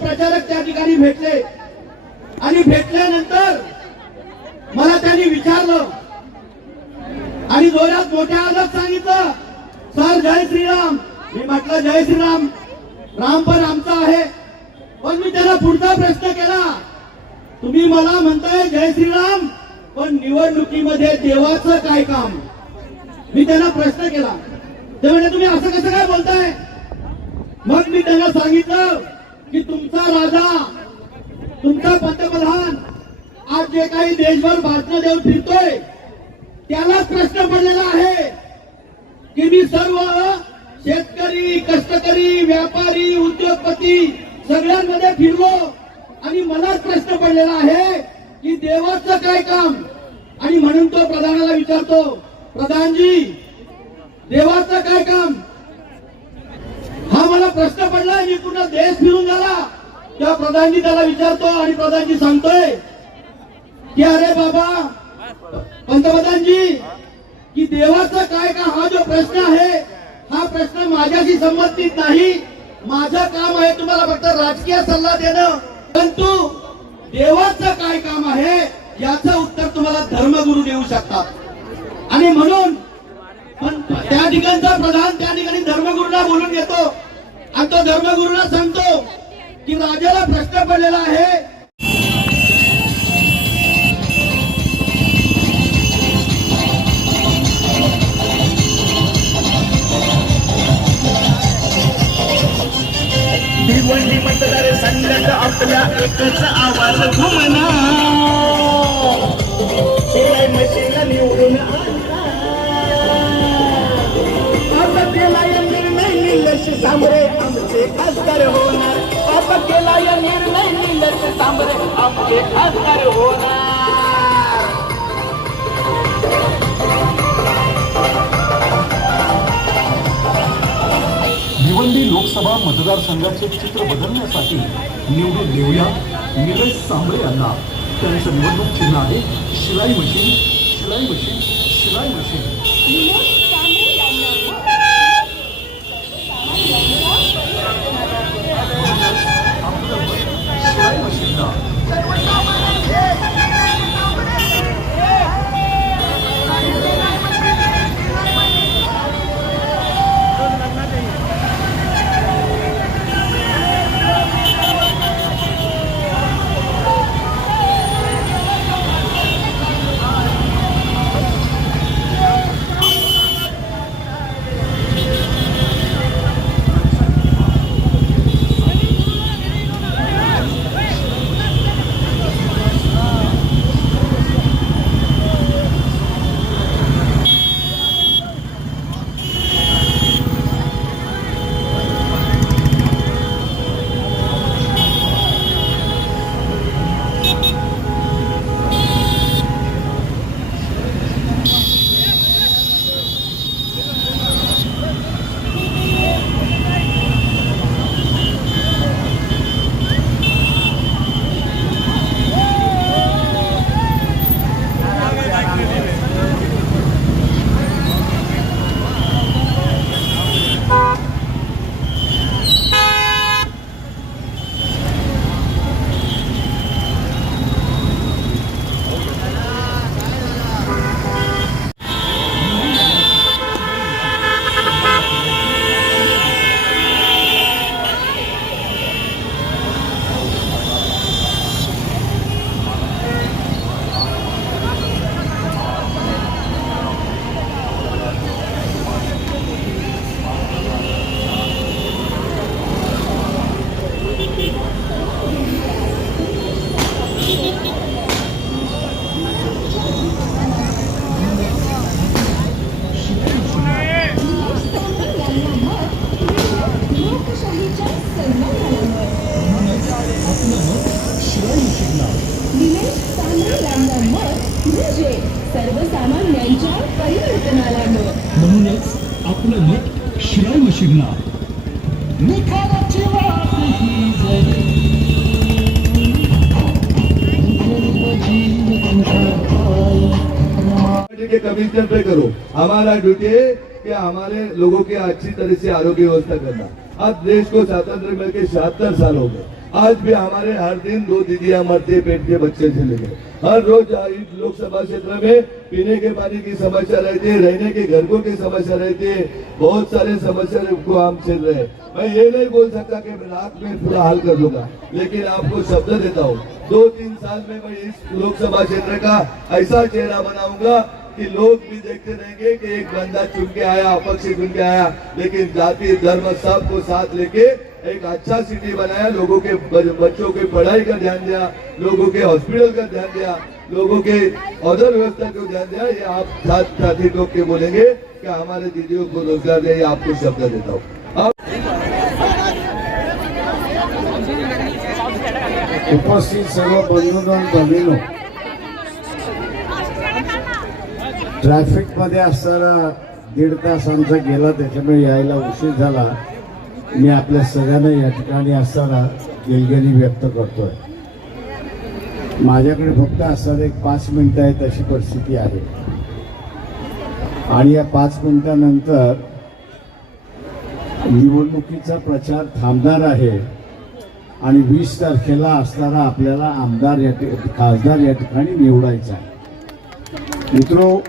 प्रचारक त्या ठिकाणी भेटले आणि भेटल्यानंतर मला त्यांनी विचारलं आणि जोरात मोठ्या आवाजात सांगितलं, सर जय श्रीराम. मी म्हटलं जय श्रीराम, राम पण आमचा आहे. पण मी त्याला पुढचा प्रश्न केला, तुम्ही मला म्हणताय जय श्रीराम, पण निवडणुकीमध्ये देवाचं काय काम? मी त्यांना प्रश्न केला. ते म्हणजे तुम्ही असं कसं काय बोलताय? मग मी त्यांना सांगितलं की तुमचा राजा, तुमचा पंतप्रधान आज जे काही देशभर भाषण देऊन फिरतोय त्यालाच प्रश्न पडलेला आहे की मी सर्व शेतकरी, कष्टकरी, व्यापारी, उद्योगपती सगळ्यांमध्ये फिरलो आणि मलाच प्रश्न पडलेला आहे की देवाचं काय काम? आणि म्हणून तो प्रधानाला विचारतो, प्रधानजी देवाचं काय काम? हा मला प्रश्न पडला. मी पूर्ण देश फिरून झाला. त्या प्रधानजी त्याला विचारतो आणि प्रधानजी सांगतोय की अरे बाबा पंतप्रधानजी, की देवाचं काय का हा जो प्रश्न आहे हा प्रश्न माझ्याशी संबंधित नाही. माझं काम आहे तुम्हाला फक्त राजकीय सल्ला देणं, परंतु देवाचं काय काम आहे याचं उत्तर तुम्हाला धर्मगुरू देऊ शकतात. आणि म्हणून पण त्या ठिकाणचा प्रधान त्या ठिकाणी धर्मगुरूला बोलून घेतो आणि तो धर्मगुरूला सांगतो की राजाला प्रश्न पडलेला आहे. भिवंडी मतदार संघात आपल्या एकच आवाज घुमना, शिलाई मशीनला निवडून आणला. आता केला या निर्णय निलेश सांबरे आमचे खासदार होणार. आता केला या निर्णय निलेश सांबरे आमचे खासदार होणार. भिवंडी लोकसभा मतदारसंघाचे चित्र बदलण्यासाठी निवडून देऊया निलेश सांबरे यांना. त्यांचं निवडणूक चिन्ह आहे शिलाई मशीन, शिलाई मशीन, शिलाई मशीन. निलेश सांबरे यांना शिलाई मशीनला सर्वसामान्यांच्या परिवर्तनाला मत. म्हणूनच आपलं मत शिलाई मशीनला. निखाराची वाट ही जरी के कमीशन पे करो. हमारा ड्यूटी है कि हमारे लोगों की अच्छी तरह से आरोग्य व्यवस्था करना. अब देश को स्वतंत्र मिलकर 76 साल हो गए. आज भी हमारे हर दिन 2 दीदियां मरते पेट के बच्चे चले गए। हर रोज इस लोकसभा क्षेत्र में पीने के पानी की समस्या रहती है, रहने के घरों की समस्या रहती है, बहुत सारे समस्या को हम झेल रहे हैं। मैं ये नहीं बोल सकता कि मैं रात में पूरा हल कर लूंगा, लेकिन आपको शब्द देता हूँ 2-3 साल में मैं इस लोकसभा क्षेत्र का ऐसा चेहरा बनाऊंगा कि लोग भी देखते रहेंगे कि एक बंदा चुन के आया, अपक्ष चुन के आया, लेकिन जाति धर्म सबको साथ लेके एक अच्छा सिटी बनाया, लोगों के बच्चों की पढ़ाई का ध्यान दिया, लोगों के हॉस्पिटल का ध्यान दिया, लोगों के अदर व्यवस्था को ध्यान दिया। ये आप साथी लोग के बोलेंगे कि हमारे दीदियों को रोजगार दिया, ये आपको शब्द देता हूँ। उपस्थित सर्व बंधूगण भगिनींनो, ट्रॅफिक मध्ये असताना 1.5 तास आमचा गेला, त्याच्यामुळे यायला उशीर झाला। मी आपल्या सगळ्यांना या ठिकाणी असताना दिलगिरी व्यक्त करतोय। माझ्याकडे फक्त असताना एक 5 मिनिटं आहेत अशी परिस्थिती आहे आणि या 5 मिनिटानंतर निवडणुकीचा प्रचार थांबणार आहे आणि 20 तारखेला असताना आपल्याला आमदार खासदार या ठिकाणी निवडायचा आहे। मित्रो,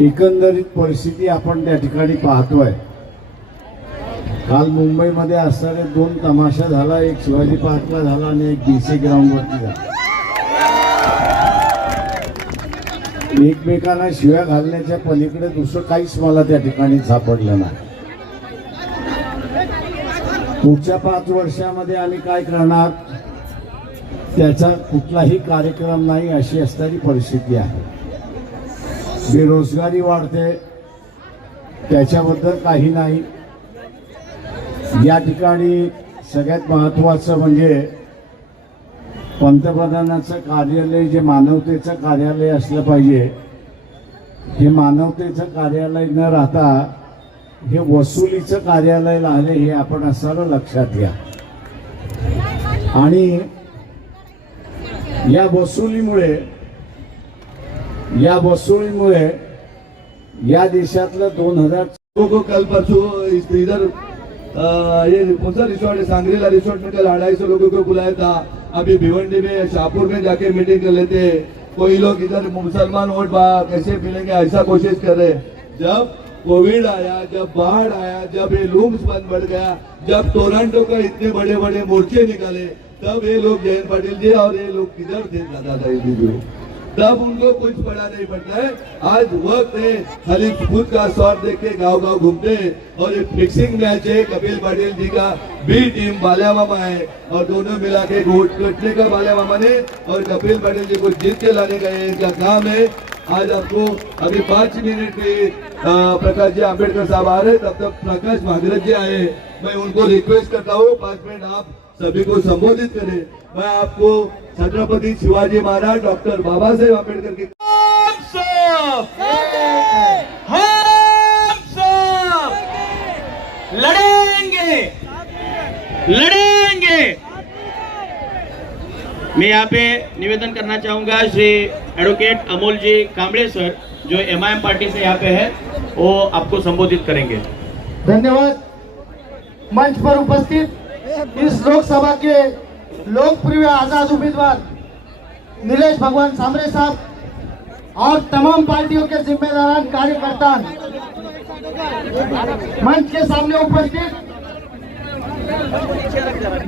एकंदरीत परिस्थिती आपण त्या ठिकाणी पाहतोय। काल मुंबईमध्ये असणारे 2 तमाशा झाला, एक शिवाजी पार्कला झाला आणि एक DC ग्राउंडवरती झाला। एकमेकांना शिव्या घालण्याच्या पलीकडे दुसरं काहीच मला त्या ठिकाणी सापडलं नाही। पुढच्या 5 वर्षामध्ये आम्ही काय करणार त्याचा कुठलाही कार्यक्रम नाही, अशी असणारी परिस्थिती आहे। बेरोजगारी वाढते, त्याच्याबद्दल काही नाही। या ठिकाणी सगळ्यात महत्त्वाचं म्हणजे पंतप्रधानाचं कार्यालय जे मानवतेचं कार्यालय असलं पाहिजे, हे मानवतेचं कार्यालय न राहता हे वसुलीचं कार्यालय राहिले, हे आपण असं लक्षात घ्या। आणि या वसुलीमुळे या देशातलं 2000 को कल परसों इधर ये कौन सा रिसोर्ट है, सांग्रीला रिसोर्ट में कल 250 लोगों को बुलाया था। अभी भिवंडी में शाहपुर में जाके मीटिंग कर लेते हैं। कोई लोग इधर मुसलमान वोट कैसे मिलेंगे ऐसा कोशिश कर रहे। जब कोविड आया, जब बाढ़ आया, जब ये लूम्स बंद बढ़ गया, जब टोरंटो का इतने बड़े बड़े मोर्चे निकाले, तब ये लोग जयंत पाटिल जी और ये लोग किधर थे दादा दीदी, तब उनको कुछ पड़ा नहीं पड़ता है। आज वक्त है खाली खुद का स्वार्थ देख के गाँव गाँव घूमते हैं। और ये फिक्सिंग मैच है, कपिल पाटिल जी का बी टीम बाल्या मामा है और दोनों मिला के वोट कटने का बाल्या मामा ने और कपिल पाटिल जी को जीत के लाने का ये इनका काम है। आज आपको अभी 5 मिनट में प्रकाश जी आंबेडकर साहब आ रहे, तब तक प्रकाश भागीरथ जी आए। मैं उनको रिक्वेस्ट करता हूँ 5 मिनट आप सभी को संबोधित करें। मैं आपको छत्रपति शिवाजी महाराज डॉक्टर बाबा साहेब आंबेडकर की लड़ेंगे। मैं यहाँ पे निवेदन करना चाहूंगा श्री एडवोकेट अमोल जी कांबळे सर, जो MIM पार्टी से यहाँ पे है, वो आपको संबोधित करेंगे। धन्यवाद। मंच पर उपस्थित इस लोकसभा के लोकप्रिय आजाद उम्मीदवार नीलेश भगवान सांबरे साहब और तमाम पार्टियों के जिम्मेदार कार्यकर्ता मंच के सामने उपस्थित